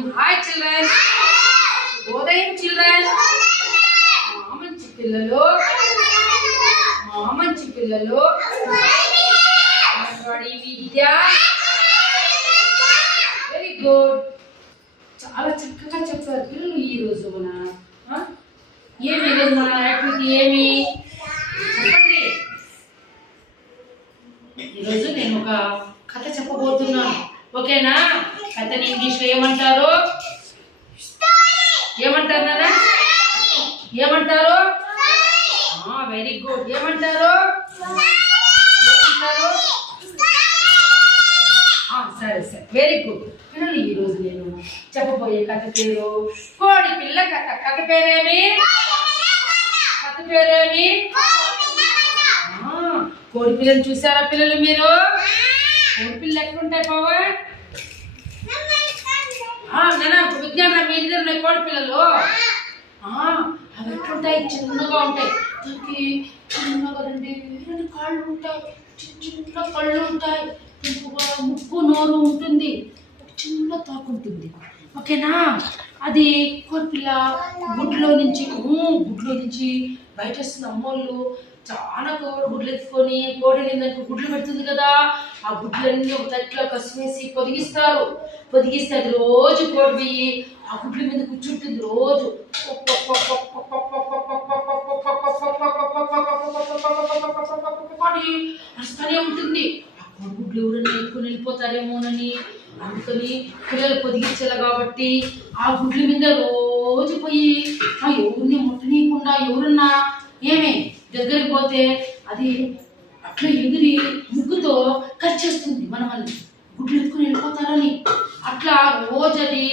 Hi children. Bodayam children. Mamanchi pillalu. Mamanchi pillalu. Anwadi Vidya. Very good. చాలా చక్కగా చెప్పారు పిల్లలు ఈ రోజు ఏమి మన యాక్టివిటీ ఏమి చెప్పండి. ఈరోజు నేను ఒక కథ చెప్పబోతున్నాను. ఓకేనా? కథని ఇంగ్లీష్లో ఏమంటారు? ఏమంటారు? ఏమంటారు? Very good. ఏమంటారు? సరే సరే, వెరీ గుడ్. పిల్లలు ఈరోజు నేను చెప్పబోయే కథ పేరు కోడి పిల్ల కథ. కథ పేరేమి? కథ పేరేమి? కోడి పిల్లని చూసారా పిల్లలు మీరు? కోడి పిల్లలు ఎక్కడుంటాయి పవర్? విజ్ఞానం మీ దగ్గర ఉన్నాయి కోడి పిల్లలు. అవి ఎట్లుంటాయి? చిన్నగా ఉంటాయి. దానికి చిన్నగా రెండు కాళ్ళు ఉంటాయి, చిన్న కళ్ళు ఉంటాయి, ముక్కు నోరు ఉంటుంది, చిన్న తోక ఉంటుంది. ఓకేనా? అది కోడిపిల్ల గుడ్లో నుంచి బయట వస్తుంది. అమ్మోళ్ళు చాలా గుడ్లు ఎత్తుకొని కోడి ఏంటంటే గుడ్లు పెడుతుంది కదా, ఆ గుడ్లన్నీ ఒక తట్లో కసివేసి పొదిగిస్తే అది రోజు కోడి ఆ గుడ్ల మీద కూర్చుంటుంది. రోజు అరుస్తూనే ఉంటుంది. గుడ్లు ఎవరన్నా ఎక్కువ వెళ్ళిపోతారేమోనని అందుకని పిల్లలు పొదిగించాలి కాబట్టి ఆ గుడ్ల మీద రోజు పోయి ఎవరిని ముట్టనీయకుండా ఎవరన్నా ఏమే దగ్గరికి పోతే అది అట్లా ఎగిరి ముగ్గుతో కరిచేస్తుంది మనల్ని, గుడ్లు ఎత్తుకుని వెళ్ళిపోతారని. అట్లా రోజు అది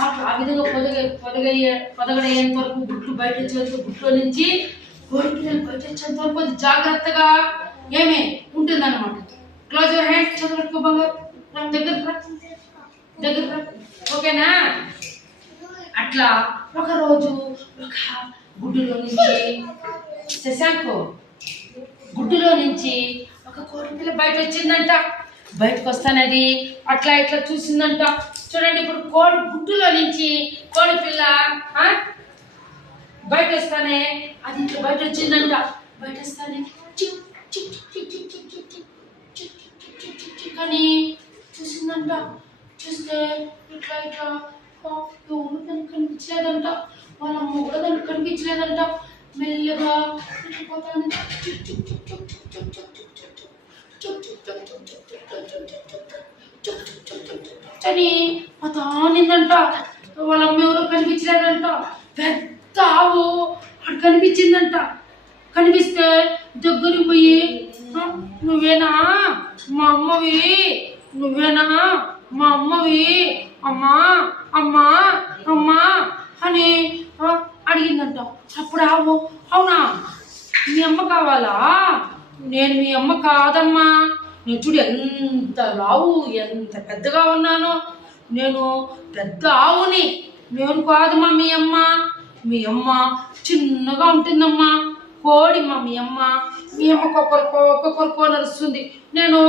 ఆ విధంగా పొదగడేంత వరకు గుడ్లు బయట వచ్చేంత గుడ్లో నుంచి కోడి పిల్లలు బయట వచ్చేంత వరకు అది జాగ్రత్తగా ఏమే ఉంటుంది అన్నమాట. Close your hands. చదువుకో బంగారు. దగ్గర ఓకేనా? అట్లా ఒకరోజు ఒక గుడ్డులో నుంచి గుడ్డులో నుంచి ఒక కోడి పిల్ల బయట వచ్చిందంట. బయటకు వస్తానది అట్లా ఇట్లా చూసిందంట. చూడండి, ఇప్పుడు గుడ్డులో నుంచి కోడి పిల్ల బయట వస్తానే అది ఇట్లా బయట వచ్చిందంట. బయట వస్తానే కానీ చూసిందంట. చూస్తే ఇట్లా ఎవరు దానికి కనిపించలేదంట, వాళ్ళ అమ్మ కూడా దానికి కనిపించలేదంట. మెల్లగా పోతాను అని పోతానిందంట. వాళ్ళ అమ్మ ఎవరో కనిపించలేదంట. పెద్ద ఆవు అక్కడ కనిపించిందంట. కనిపిస్తే దగ్గరికి పోయి, నువ్వేనా మా అమ్మవి? నువ్వేనా మా అమ్మవి? అమ్మా అమ్మా అమ్మా అని అడిగిందంట. అప్పుడు ఆవు, అవునా మీ అమ్మ కావాలా? నేను మీ అమ్మ కాదమ్మా. నేను చూడు ఎంత లావు, ఎంత పెద్దగా ఉన్నాను. నేను పెద్ద ఆవుని, నేను కాదమ్మా మీ అమ్మ. మీ అమ్మ చిన్నగా ఉంటుందమ్మా. కోడిమ్మా మీ అమ్మ. మీ అమ్మ కొక్కరికో నడుస్తుంది. నేను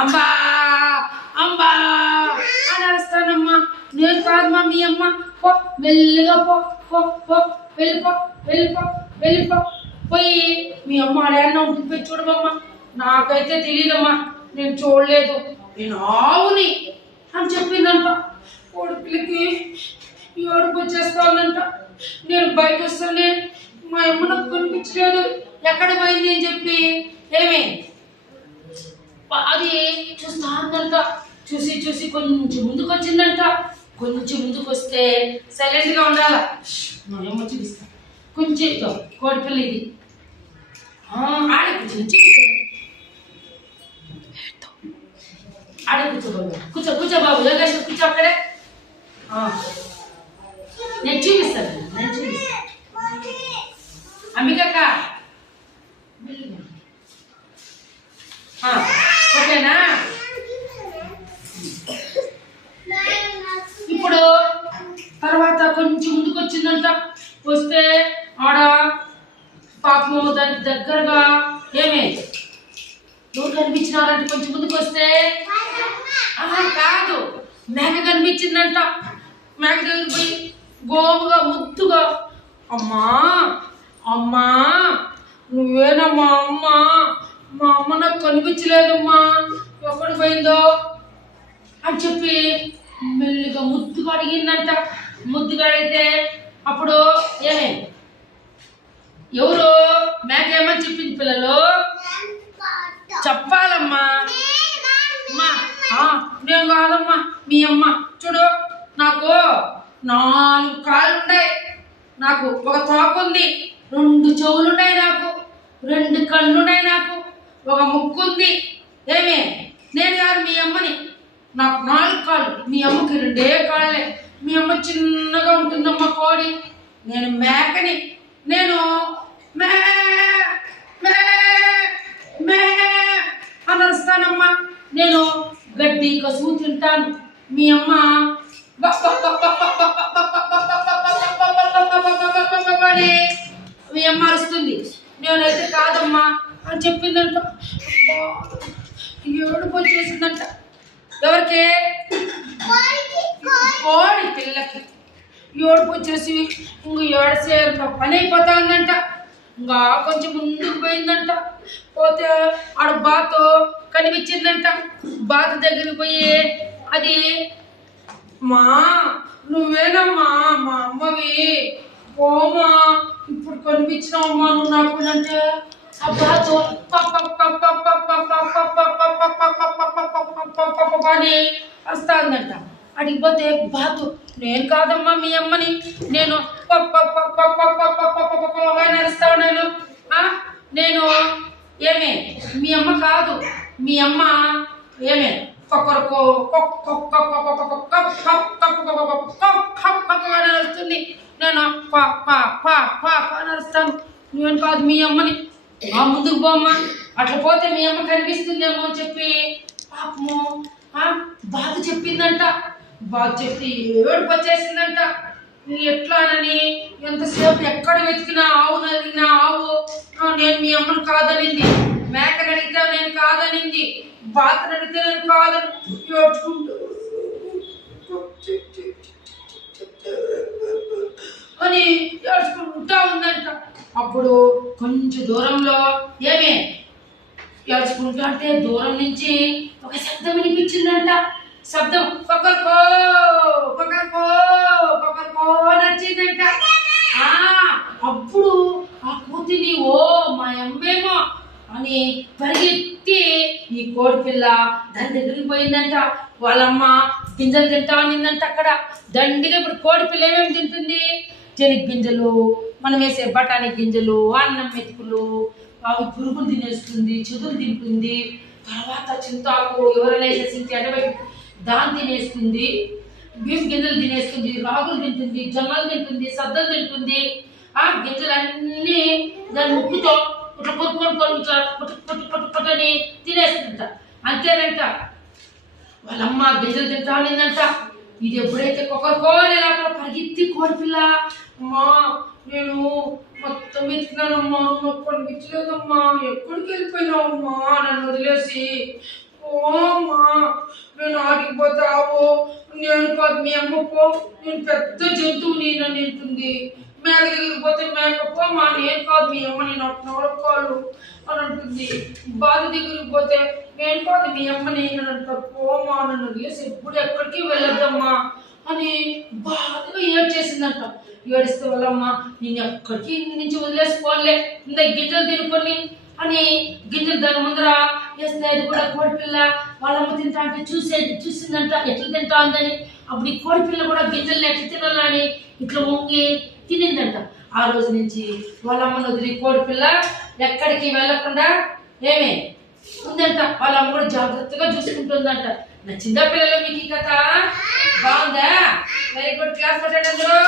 అంబా అంబా అని అరుస్తానమ్మా. నేను కాదమ్మా మీ అమ్మ. పో మెల్లిగా వెళ్ళిపో పోయి మీ అమ్మ అడేనా ఉంటుంది, పోయి చూడమమ్మా. నాకైతే తెలియదమ్మా, నేను చూడలేదు, నేను ఆవుని అని చెప్పిందంట. కోడి పిల్లకి ఏడుపు వచ్చేస్తానంట. నేను బయట వస్తానే మా అమ్మ నాకు కనిపించలేదు, ఎక్కడ పోయింది అని చెప్పి ఏమే అది చూస్తా ఉందంట. చూసి కొంచెం ముందుకు వచ్చిందంట. కొంచెం ముందుకు వస్తే సైలెంట్గా ఉండాల. మా అమ్మ చూపిస్తా. కొంచెం కోడిపిల్ల ఇది ఆడ కూర్చో బాబు, యోగేశ్వర్ కూర్చో అక్కడే. నేను చూపిస్తాను. అంబికక్క ఓకేనా? ఇప్పుడు తర్వాత కొంచెం ముందుకు వచ్చిందంట. వస్తే ఆడ పాపము దాని దగ్గరగా ఏమే ఎవరు కనిపించినారంటే కొంచెం ముందుకు వస్తే కాదు మేక కనిపించిందంట. మేక గోముగా ముద్దుగా అమ్మా అమ్మా నువ్వేనమ్మా అమ్మ, మా అమ్మ నాకు కనిపించలేదమ్మా, ఎక్కడ పోయిందో అని చెప్పి మెల్లిగా ముద్దుగా అడిగిందంట. ముద్దుగా అడిగితే అప్పుడు ఏమే ఎవరు మేక ఏమని చెప్పింది పిల్లలు చెప్పాలమ్మా. అమ్మా నేను కాదమ్మా మీ అమ్మ. చూడు నాకు 4 కాళ్ళు ఉన్నాయి, నాకు ఒక తోక ఉంది, 2 చెవులు ఉన్నాయి, నాకు 2 కళ్ళు ఉన్నాయి, నాకు ఒక ముక్కు ఉంది. ఏమే నేను కాదు మీ అమ్మని. నాకు 4 కాళ్ళు, మీ అమ్మకి 2 కాళ్ళే. మీ అమ్మ చిన్నగా ఉంటుందమ్మా కోడి. నేను మేకని. నేను మే మే మే అని అరుస్తానమ్మా. నేను గడ్డి కసువు తింటాను. మీ అమ్మ మీ అమ్మ అరుస్తుంది. నేనైతే కాదమ్మా అని చెప్పిందంట. ఏడుపు వచ్చేసిందంట. ఎవరికి? కోడి పిల్లకి ఏడుపు వచ్చేసి ఇంక ఏడసే పని అయిపోతా ఉందంట. ఇంకా కొంచెం ముందుకు పోయిందంట. పోతే ఆడ బాతు కనిపించిందంట. బాతు దగ్గరికి పోయి అది మా నువ్వేనమ్మా మా అమ్మవి, ఓమా ఇప్పుడు కనిపించినావమ్మా నువ్వు నాకు అంటే ఆ బాతు అని వస్తా ఉందంట. అడిగిపోతే బాతు నేను కాదమ్మా మీ అమ్మని. నేను నడుస్తా ఉన్నాను. నేను ఏమే మీ అమ్మ కాదు. మీ అమ్మ ఏమే కొక్కరకో నడుస్తుంది. నేను నడుస్తాను. నేను కాదు మీ అమ్మని. ముందుకు పోమ్మా, అట్లా పోతే మీ అమ్మ కనిపిస్తుందేమో అని చెప్పి పాపము బాధ చెప్పిందంట. బాధ చెప్పి ఏడుపు వచ్చేసిందంట. ఎట్లానని ఎంతసేపు ఎక్కడ వెతికినా ఆవు నదిలినా ఆవు నేను మీ అమ్మను కాదనింది. మేకని అడిగితే నేను కాదనింది. బాతను అడిగితే నేను కాదని ఏడ్చుకుంటూ అని ఏడ్చుకుంటా ఉందంట. అప్పుడు కొంచెం దూరంలో ఏమే ఏడ్చుకుంటా అంటే దూరం నుంచి ఒక శబ్దం వినిపించిందంట. శబ్దం కొక్కర్కో కొక్కర్కో కొక్కర్కో నచ్చిందంట. అప్పుడు ఆ కూతుని ఓ మా అమ్మేమో అని పరిగెత్తి ఈ కోడి పిల్ల దాని దగ్గరికి పోయిందంట. వాళ్ళమ్మ గింజలు తింటా అనిందంట. అక్కడ దండిగా ఇప్పుడు కోడి పిల్ల ఏమేమి తింటుంది? చెనిగి గింజలు, మనం వేసే బఠానీ గింజలు, అన్నం మెతుకులు, అవి పురుగులు తినేస్తుంది, చెదులు తింటుంది. తర్వాత చింతాకు ఎవరైనా వేసేసి ఎండబెట్టి దాన్ని తినేస్తుంది. బియ్యం గింజలు తినేస్తుంది, రాగులు తింటుంది, జొన్నలు తింటుంది, సద్దలు తింటుంది. ఆ గింజలన్నీ దాని ముక్కుతో ఇట్లా కొట్టుకొని ఇట్లా కొట్టుని తినేస్తుందంట. అంతేనంట. వాళ్ళమ్మ గింజలు తింటా అనిందంట. ఇది ఎప్పుడైతే కొక్కరుకోని అక్కడ పరిగెత్తి కోడిపిల్ల అమ్మా నేను మొత్తం వెతికినానమ్మా, నాకు కనిపించలేదమ్మా, ఎక్కడికి వెళ్ళిపోయినావమ్మా నన్ను వదిలేసి. ఓమ్మా నేను ఆడిపోతావు, నేను కాదు మీ అమ్మ పో, నేను పెద్ద జంతువుని నన్ను తింటుంది. మేక దగ్గరికి పోతే మేక పోమా నేను కాదు మీ అమ్మని, నాకు నవరకాలు అని అంటుంది. బాధ దగ్గరికి పోతే నేను కాదు మీ అమ్మని అని అంటారు. పోమా నన్ను వదిలేసి ఎప్పుడు ఎక్కడికి వెళ్ళొద్దమ్మా అని బాధగా ఏడ్చేసిందంట. ఏడిస్తే వాళ్ళమ్మ నేను ఎక్కడికి నుంచి వదిలేసుకోలే, ఇంత గింజలు తినుకొని అని గింజలు దాని ముందర వేస్తే అది కూడా కోడిపిల్ల వాళ్ళమ్మ తింటా అంటే చూసిందంట ఎట్లా తింటా ఉందని. అప్పుడు ఈ కోడిపిల్ల కూడా గింజలు ఎట్లా తినాలని ఇట్లా వంగి తినిందంట. ఆ రోజు నుంచి వాళ్ళమ్మను వదిలి కోడిపిల్ల ఎక్కడికి వెళ్ళకుండా ఏమే ఉందంట. వాళ్ళమ్మ కూడా జాగ్రత్తగా చూసుకుంటుందంట. నచ్చిందా పిల్లలు మీకు ఈ కథ? బాగుందా? Very good. క్లాస్ పెట్టండి అందరూ.